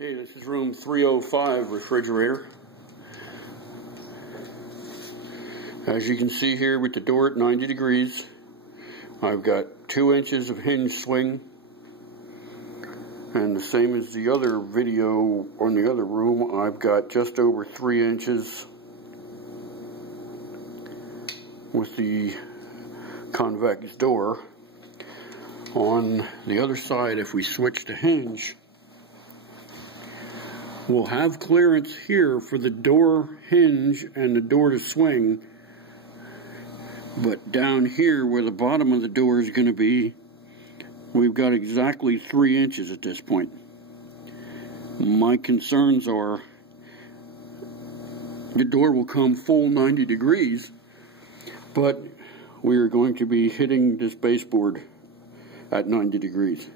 Okay, this is room 305 refrigerator. As you can see here with the door at 90 degrees, I've got 2 inches of hinge swing. And the same as the other video on the other room, I've got just over 3 inches with the convex door. On the other side, if we switch to hinge, we'll have clearance here for the door hinge and the door to swing, but down here where the bottom of the door is going to be, we've got exactly 3 inches at this point. My concerns are the door will come full 90 degrees, but we are going to be hitting this baseboard at 90 degrees.